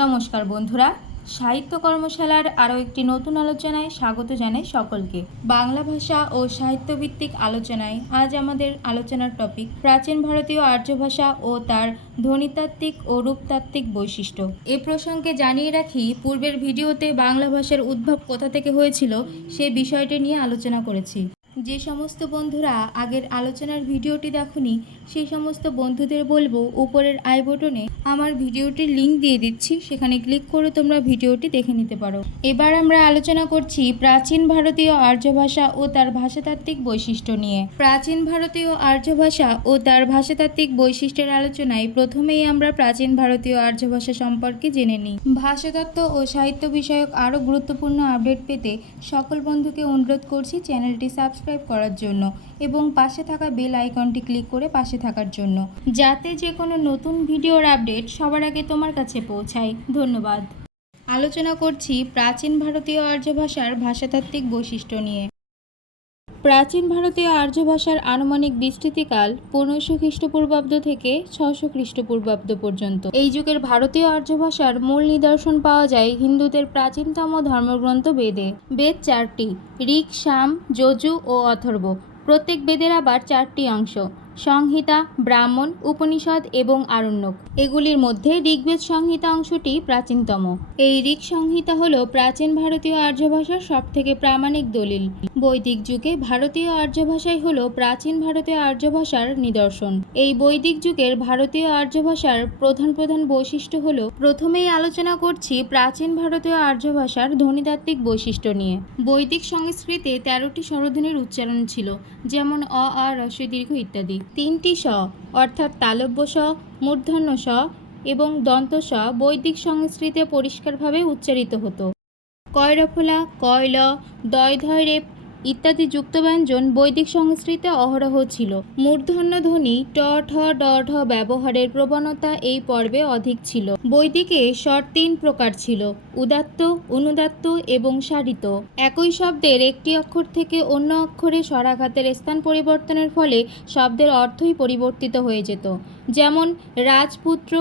নমস্কার বন্ধুরা। সাহিত্য কর্মশালার আরও একটি নতুন আলোচনায় স্বাগত জানাই সকলকে। বাংলা ভাষা ও সাহিত্যভিত্তিক আলোচনায় আজ আমাদের আলোচনার টপিক প্রাচীন ভারতীয় আর্য ভাষা ও তার ধ্বনিতাত্ত্বিক ও রূপতাত্ত্বিক বৈশিষ্ট্য। এ প্রসঙ্গে জানিয়ে রাখি, পূর্বের ভিডিওতে বাংলা ভাষার উদ্ভব কোথা থেকে হয়েছিল সে বিষয়টি নিয়ে আলোচনা করেছি। যে সমস্ত বন্ধুরা আগের আলোচনার ভিডিওটি দেখনি, সেই সমস্ত বন্ধুদের বলব উপরের আই বটনে আমার ভিডিওটির লিংক দিয়ে দিচ্ছি, সেখানে ক্লিক করে তোমরা ভিডিওটি দেখে নিতে পারো। এবার আমরা আলোচনা করছি প্রাচীন ভারতীয় আর্য ভাষা ও তার ভাষাতাত্ত্বিক বৈশিষ্ট্য নিয়ে। প্রাচীন ভারতীয় আর্য ভাষা ও তার ভাষাতাত্ত্বিক বৈশিষ্ট্যের আলোচনায় প্রথমেই আমরা প্রাচীন ভারতীয় আর্য ভাষা সম্পর্কে জেনে নিই। ভাষাতত্ত্ব ও সাহিত্য বিষয়ক আরও গুরুত্বপূর্ণ আপডেট পেতে সকল বন্ধুকে অনুরোধ করছি চ্যানেলটি সাবস্ক্রাইব করার জন্য এবং পাশে থাকা বেল আইকনটি ক্লিক করে পাশে থাকার জন্য। যাতে যে কোনো নতুন ভিডিওর আপডেট সবার আগে তোমার কাছে পৌঁছায়। ধন্যবাদ। আলোচনা করছি প্রাচীন ভারতীয় আর্য ভাষার ভাষাতাত্ত্বিক বৈশিষ্ট্য নিয়ে। প্রাচীন ভারতীয় আর্য ভাষার আনুমানিক বিস্তৃতিকাল পনেরোশো খ্রিস্টপূর্বাব্দ থেকে ছশো খ্রিস্টপূর্বাব্দ পর্যন্ত। এই যুগের ভারতীয় আর্য ভাষার মূল নিদর্শন পাওয়া যায় হিন্দুদের প্রাচীনতম ধর্মগ্রন্থ বেদে। বেদ চারটি ঋক সাম, যজু ও অথর্ব। প্রত্যেক বেদের আবার চারটি অংশ। সংহিতা, ব্রাহ্মণ, উপনিষদ এবং আরণ্যক। এগুলির মধ্যে ঋগ্বেদ সংহিতা অংশটি প্রাচীনতম। এই ঋক সংহিতা হল প্রাচীন ভারতীয় আর্য ভাষার সবথেকে প্রামাণিক দলিল। বৈদিক যুগে ভারতীয় আর্য ভাষাই হল প্রাচীন ভারতীয় আর্য ভাষার নিদর্শন। এই বৈদিক যুগের ভারতীয় আর্য ভাষার প্রধান প্রধান বৈশিষ্ট্য হল, প্রথমেই আলোচনা করছি প্রাচীন ভারতীয় আর্য ভাষার ধ্বনিতাত্ত্বিক বৈশিষ্ট্য নিয়ে। বৈদিক সংস্কৃতে তেরোটি স্বরধ্বনির উচ্চারণ ছিল, যেমন অ, আ রস্য দীর্ঘ ইত্যাদি। তিনটি স, অর্থাৎ তালব্য স, মূর্ধন্য স এবং দন্ত স বৈদিক সংস্কৃতে পরিষ্কারভাবে উচ্চারিত হতো। কয়রফলা, কয়ল দয় ধয় রেপ ইত্যাদি যুক্ত ব্যঞ্জন বৈদিক সংস্কৃতে অহরহ ছিল। মূর্ধন্য ধ্বনি ট ঠ, ড ব্যবহারের প্রবণতা এই পর্বে অধিক ছিল। বৈদিকে স্বর তিন প্রকার ছিল, উদাত্ত, অনুদাত্ত এবং সারিত। একই শব্দের একটি অক্ষর থেকে অন্য অক্ষরে স্বরাঘাতের স্থান পরিবর্তনের ফলে শব্দের অর্থই পরিবর্তিত হয়ে যেত। যেমন, রাজপুত্র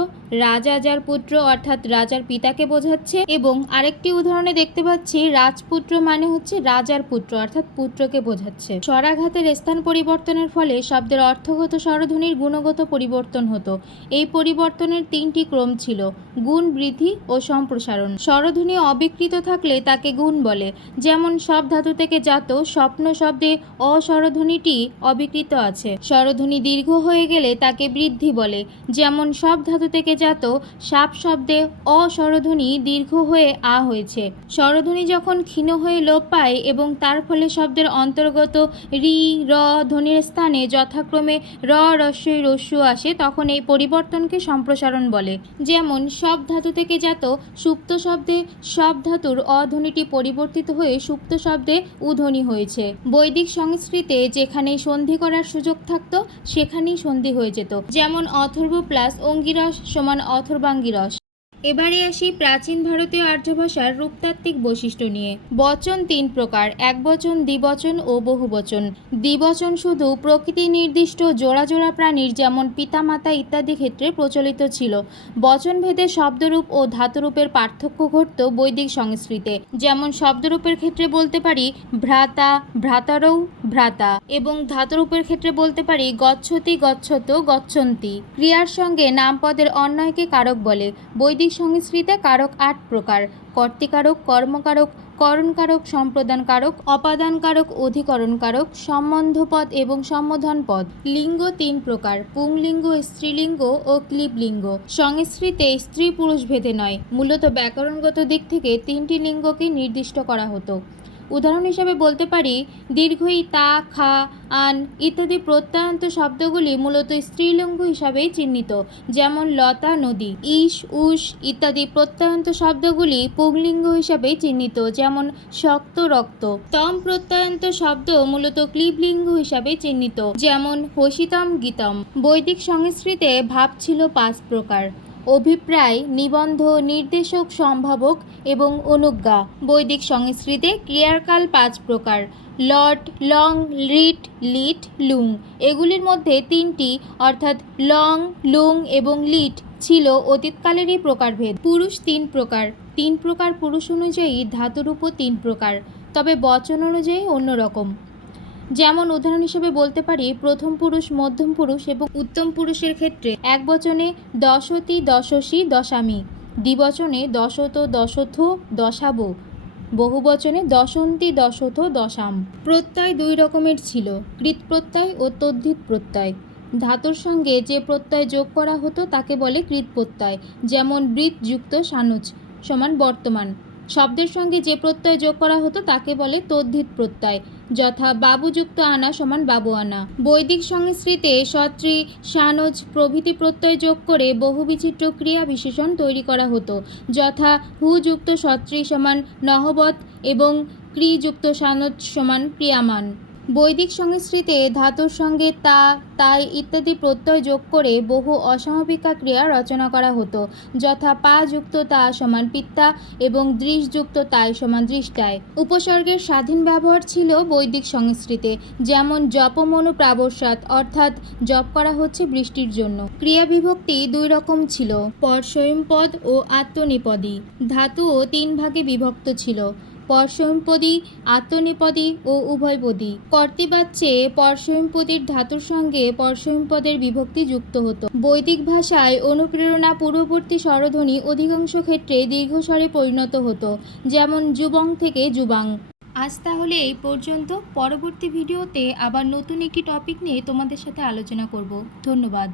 রাজা যার পুত্র অর্থাৎ রাজার পিতাকে বোঝাচ্ছে এবং আরেকটি উদাহরণে দেখতে পাচ্ছি, রাজপুত্র মানে হচ্ছে রাজার পুত্র অর্থাৎ পুত্রকে বোঝাচ্ছে। স্বরাঘাতের স্থান পরিবর্তনের ফলে শব্দের অর্থগত স্বরধ্বনির গুণগত পরিবর্তন হতো। এই পরিবর্তনের তিনটি ক্রম ছিল, গুণ বৃদ্ধি ও সম্প্রসারণ। স্বরধ্বনি অবিকৃত থাকলে তাকে গুণ বলে। যেমন সব ধাতু থেকে জাত, স্বপ্ন শব্দে অস্বরধ্বনিটি অবিকৃত আছে। স্বরধ্বনি দীর্ঘ হয়ে গেলে তাকে বৃদ্ধি বলে। যেমন সব ধাতু থেকে জাত সাপ শব্দে অস্বরধ্বনি দীর্ঘ হয়ে আ হয়েছে। স্বরধ্বনি যখন ক্ষীণ হয়ে লোপ পায় এবং তার ফলে শব্দের অন্তর্গত রি, র ধ্বনির স্থানে যথাক্রমে র রস্যই রস্যু আসে, তখন এই পরিবর্তনকে সম্প্রসারণ বলে। যেমন, সব ধাতু থেকে জাত সুপ্ত শব্দে সব ধাতুর অধ্বনিটি পরিবর্তিত হয়ে সুপ্ত শব্দে উধ্বনি হয়েছে। বৈদিক সংস্কৃতে যেখানে সন্ধি করার সুযোগ থাকতো, সেখানেই সন্ধি হয়ে যেত। যেমন, অথর্ব প্লাস অঙ্গিরস সমান অথর্বাঙ্গিরস এবারে আসি প্রাচীন ভারতীয় আর্য ভাষার রূপতাত্ত্বিক বৈশিষ্ট্য নিয়ে। বচন তিন প্রকার এক বচন দ্বিবচন ও বহুবচন। দ্বিবচন শুধু প্রকৃতি নির্দিষ্ট জোড়া জোড়া প্রাণীর যেমন পিতামাতা ইত্যাদি ক্ষেত্রে প্রচলিত ছিল। বচনভেদে শব্দরূপ ও ধাতুরূপের পার্থক্য ঘটত বৈদিক সংস্কৃতে। যেমন শব্দরূপের ক্ষেত্রে বলতে পারি ভ্রাতা, ভ্রাতারৌ, ভ্রাতা এবং ধাতুরূপের ক্ষেত্রে বলতে পারি গচ্ছতি, গচ্ছত, গচ্ছন্তি। ক্রিয়ার সঙ্গে নামপদের অন্যয়কে কারক বলে। বৈদিক সংস্কৃতে কারক আট প্রকার। কর্তিকারক, কর্মকারক, করণকারক, সম্প্রদানকারক, অপাদানকারক, অধিকরণকারক, সম্বন্ধপদ এবং সম্বোধন পদ লিঙ্গ তিন প্রকার, পুংলিঙ্গ, স্ত্রীলিঙ্গ ও ক্লিবলিঙ্গ। সংস্কৃতে স্ত্রী পুরুষ ভেদে নয়। মূলত ব্যাকরণগত দিক থেকে তিনটি লিঙ্গকে নির্দিষ্ট করা হতো। উদাহরণ হিসাবে বলতে পারি, দীর্ঘই তা, খা, আন ইত্যাদি প্রত্যয়ন্ত শব্দগুলি মূলত স্ত্রীলিঙ্গ হিসাবেই চিহ্নিত, যেমন লতা, নদী ইস উস ইত্যাদি প্রত্যয়ন্ত শব্দগুলি পুংলিঙ্গ হিসাবেই চিহ্নিত, যেমন শক্ত, রক্ত। তম প্রত্যয়ন্ত শব্দ মূলত ক্লিবলিঙ্গ হিসাবে চিহ্নিত, যেমন হসিতম গীতম। বৈদিক সংস্কৃতে ভাব ছিল পাঁচ প্রকার। অভিপ্রায়, নিবন্ধ, নির্দেশক, সম্ভাবক এবং অনুজ্ঞা, বৈদিক সংস্কৃতে ক্রিয়ারকাল পাঁচ প্রকার, লট, লং, লিট লিট, লুং। এগুলির মধ্যে তিনটি, অর্থাৎ লং, লুং এবং লিট, ছিল অতীতকালেরই প্রকারভেদ। পুরুষ তিন প্রকার তিন প্রকার পুরুষ অনুযায়ী ধাতুর উপর তিন প্রকার, তবে বচন অনুযায়ী অন্যরকম। যেমন উদাহরণ হিসেবে বলতে পারি, প্রথম পুরুষ, মধ্যম পুরুষ এবং উত্তম পুরুষের ক্ষেত্রে এক বচনে দশতি, দশসী, দশামি, দ্বিবচনে দশত, দশথ, দশাব বহুবচনে দশন্তি, দশথ, দশাম। প্রত্যয় দুই রকমের ছিল কৃত প্রত্যয় ও তদ্ধিত প্রত্যয়। ধাতুর সঙ্গে যে প্রত্যয় যোগ করা হতো তাকে বলে কৃত প্রত্যয় যেমন বৃত, যুক্ত, সানুজ সমান বর্তমান। শব্দের সঙ্গে যে প্রত্যয় যোগ করা হতো তাকে বলে তদ্ধিত প্রত্যয়। যথা বাবুযুক্ত আনা সমান বাবু আনা। বৈদিক সংস্কৃতে সত্রী, সানজ প্রভৃতি প্রত্যয় যোগ করে বহু বিচিত্র ক্রিয়া বিশেষণ তৈরি করা হতো। যথা হুযুক্ত সত্রী সমান নহবত এবং ক্রিযুক্ত সানজ সমান ক্রিয়ামান। বৈদিক সংস্কৃতে ধাতুর সঙ্গে তা, তাই ইত্যাদি প্রত্যয় যোগ করে বহু অসমাপিকা ক্রিয়া রচনা করা হতো, যথা পা যুক্ত তা সমান পিত্তা এবং দৃশযুক্ত তাই সমান দৃষ্টায়। উপসর্গের স্বাধীন ব্যবহার ছিল বৈদিক সংস্কৃতে যেমন জপমনু প্রাবস্যাত অর্থাৎ জপ করা হচ্ছে বৃষ্টির জন্য। ক্রিয়া বিভক্তি দুই রকম ছিল পদ ও আত্মনিপদী। ধাতুও তিন ভাগে বিভক্ত ছিল। পরস্বয়ংপদী আত্মনিপদী ও উভয়পদী। কর্তৃবাচ্যে পরস্বয়ংপদীর ধাতুর সঙ্গে পরস্বয়ংপদের বিভক্তি যুক্ত হতো। বৈদিক ভাষায় অনুপ্রেরণা পূর্ববর্তী স্বরধ্বনি অধিকাংশ ক্ষেত্রে দীর্ঘস্বরে পরিণত হতো, যেমন যুবং থেকে যুবাং। আজ তাহলে এই পর্যন্ত। পরবর্তী ভিডিওতে আবার নতুন একটি টপিক নিয়ে তোমাদের সাথে আলোচনা করব। ধন্যবাদ।